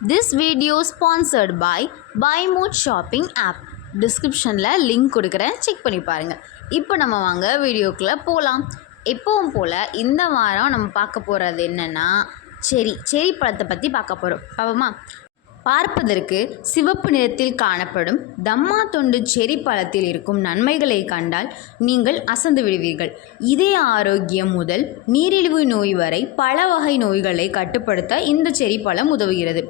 This video sponsored by Buy More Shopping app. டிஸ்கிரிப்ஷனில் link கொடுக்குறேன், check பண்ணி பாருங்கள். இப்போ நம்ம வாங்க வீடியோக்குள்ளே போகலாம். எப்பவும் போல் இந்த வாரம் நம்ம பார்க்க போகிறது என்னென்னா செரி பழத்தை பற்றி பார்க்க போகிறோம். பாவமா பார்ப்பதற்கு சிவப்பு நிறத்தில் காணப்படும் தம்மா தொண்டு செரி பழத்தில் இருக்கும் நன்மைகளை கண்டால் நீங்கள் அசந்து விடுவீர்கள். இதய ஆரோக்கியம் முதல் நீரிழிவு நோய் வரை பல வகை நோய்களை கட்டுப்படுத்த இந்த செரி பழம் உதவுகிறது.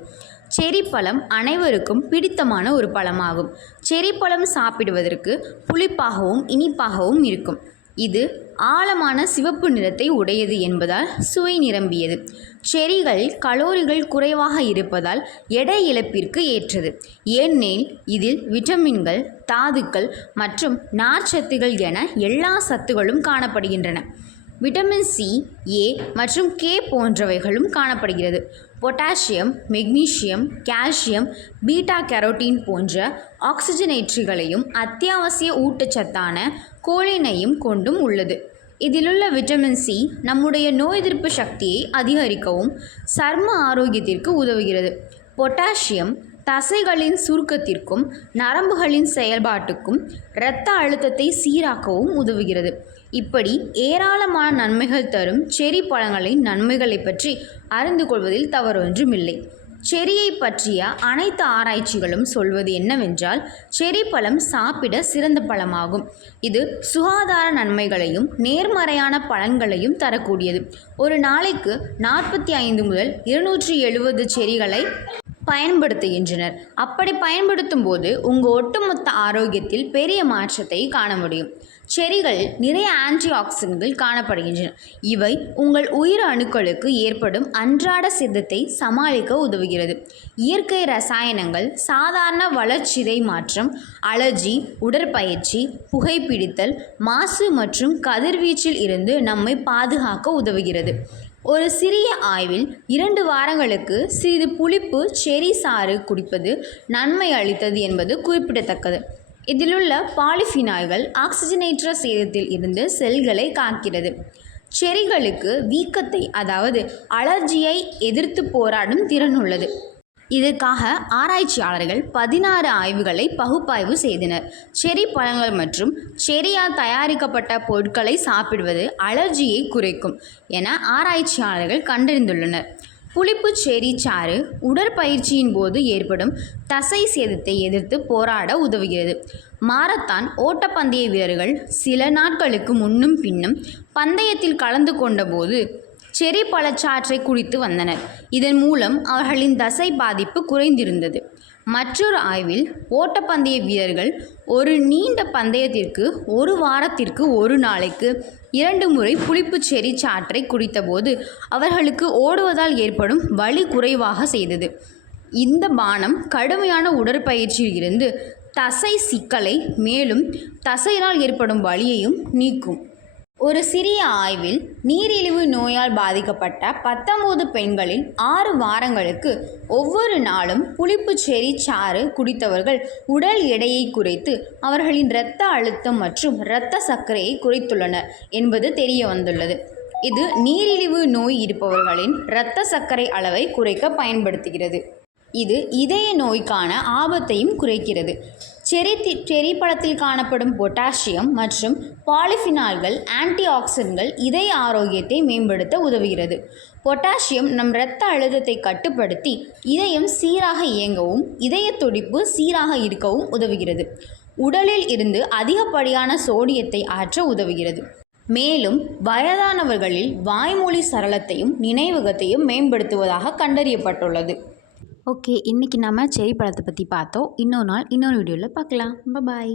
செரி பழம் அனைவருக்கும் பிடித்தமான ஒரு பழமாகும். செரி பழம் சாப்பிடுவதற்கு புளிப்பாகவும் இனிப்பாகவும் இருக்கும். இது ஆழமான சிவப்பு நிறத்தை உடையது என்பதால் சுவை நிரம்பியது. செரிகள் கலோரிகள் குறைவாக இருப்பதால் எடை இழப்பிற்கு ஏற்றது. ஏனெனில் இதில் விட்டமின்கள், தாதுக்கள் மற்றும் நார்ச்சத்துகள் என எல்லா சத்துகளும் காணப்படுகின்றன. விட்டமின் சி, ஏ மற்றும் கே போன்றவைகளும் காணப்படுகிறது. Potassium, magnesium, calcium, beta carotene போன்ற ஆக்சிஜனேற்றிகளையும் அத்தியாவசிய ஊட்டச்சத்தான கோலினையும் கொண்டும் உள்ளது. இதிலுள்ள விட்டமின் சி நம்முடைய நோய் எதிர்ப்பு சக்தியை அதிகரிக்கவும் சர்ம ஆரோக்கியத்திற்கு உதவுகிறது. பொட்டாசியம் தசைகளின் சுருக்கத்திற்கும் நரம்புகளின் செயல்பாட்டுக்கும் இரத்த அழுத்தத்தை சீராக்கவும் உதவுகிறது. இப்படி ஏராளமான நன்மைகள் தரும் செரி பழங்களின் நன்மைகளை பற்றி அறிந்து கொள்வதில் தவறொன்றுமில்லை. செரியை பற்றிய அனைத்து ஆராய்ச்சிகளும் சொல்வது என்னவென்றால், செரி பழம் சாப்பிட சிறந்த பழமாகும். இது சுகாதார நன்மைகளையும் நேர்மறையான பலன்களையும் தரக்கூடியது. ஒரு நாளைக்கு 45 முதல் 270 செரிகளை பயன்படுத்துகின்றனர். அப்படி பயன்படுத்தும் போது உங்கள் ஒட்டுமொத்த ஆரோக்கியத்தில் பெரிய மாற்றத்தை காண முடியும். செரிகள் நிறைய ஆன்டி ஆக்சிடன்ட்கள் காணப்படுகின்றன. இவை உங்கள் உயிர் அணுக்களுக்கு ஏற்படும் அன்றாட சேதத்தை சமாளிக்க உதவுகிறது. இயற்கை ரசாயனங்கள் சாதாரண வளர்ச்சிதை மாற்றம், அலர்ஜி, உடற்பயிற்சி, புகைப்பிடித்தல், மாசு மற்றும் கதிர்வீச்சில் இருந்து நம்மை பாதுகாக்க உதவுகிறது. ஒரு சிறிய ஆய்வில் 2 வாரங்களுக்கு சிறிது புளிப்பு செரி சாறு குடிப்பது நன்மை அளித்தது என்பது குறிப்பிடத்தக்கது. இதிலுள்ள பாலிஃபினால்கள் ஆக்சிஜனேற்ற சேதத்தில் இருந்து செல்களை காக்கிறது. செரிகளுக்கு வீக்கத்தை அதாவது அலர்ஜியை எதிர்த்து போராடும் திறன் உள்ளது. இதற்காக ஆராய்ச்சியாளர்கள் 16 ஆய்வுகளை பகுப்பாய்வு செய்தனர். செரி பழங்கள் மற்றும் செரியால் தயாரிக்கப்பட்ட பொருட்களை சாப்பிடுவது அலர்ஜியை குறைக்கும் என ஆராய்ச்சியாளர்கள் கண்டறிந்துள்ளனர். புளிப்பு செரி சாறு உடற்பயிற்சியின் போது ஏற்படும் தசை சேதத்தை எதிர்த்து போராட உதவுகிறது. மாரத்தான் ஓட்டப்பந்தய வீரர்கள் சில நாட்களுக்கு முன்னும் பின்னும் பந்தயத்தில் கலந்து கொண்ட போது செரி பழச்சாற்றை குடித்து வந்தனர். இதன் மூலம் அவர்களின் தசை பாதிப்பு குறைந்திருந்தது. மற்றொரு ஆய்வில் ஓட்டப்பந்தய வீரர்கள் ஒரு நீண்ட பந்தயத்திற்கு 1 வாரத்திற்கு ஒரு நாளைக்கு 2 முறை புளிப்பு செரி சாற்றை குடித்தபோது அவர்களுக்கு ஓடுவதால் ஏற்படும் வலி குறைவாக செய்தது. இந்த பானம் கடுமையான உடற்பயிற்சியில் இருந்து தசை சிக்கலை மேலும் தசையினால் ஏற்படும் வலியையும் நீக்கும். ஒரு சிறிய ஆய்வில் நீரிழிவு நோயால் பாதிக்கப்பட்ட 19 பெண்களில் 6 வாரங்களுக்கு ஒவ்வொரு நாளும் புளிப்பு செரி சாறு குடித்தவர்கள் உடல் எடையை குறைத்து அவர்களின் இரத்த அழுத்தம் மற்றும் இரத்த சர்க்கரையை குறைத்துள்ளனர் என்பது தெரிய வந்துள்ளது. இது நீரிழிவு நோய் இருப்பவர்களின் இரத்த சர்க்கரை அளவை குறைக்க பயன்படுத்துகிறது. இது இதய நோய்க்கான ஆபத்தையும் குறைக்கிறது. செரி பழத்தில் காணப்படும் பொட்டாசியம் மற்றும் பாலிஃபினால்கள் ஆன்டி ஆக்சிடன்ட்கள் இதய ஆரோக்கியத்தை மேம்படுத்த உதவுகிறது. பொட்டாசியம் நம் இரத்த அழுத்தத்தை கட்டுப்படுத்தி இதயம் சீராக இயங்கவும் இதய துடிப்பு சீராக இருக்கவும் உதவுகிறது. உடலில் இருந்து அதிகப்படியான சோடியத்தை ஆற்ற உதவுகிறது. மேலும் வயதானவர்களில் வாய்மொழி சரளத்தையும் நினைவகத்தையும் மேம்படுத்துவதாக கண்டறியப்பட்டுள்ளது. ஓகே, இன்றைக்கி நம்ம செரி பழத்தை பற்றி பார்த்தோம். இன்னொரு நாள் இன்னொரு வீடியோவில் பார்க்கலாம். பாய்.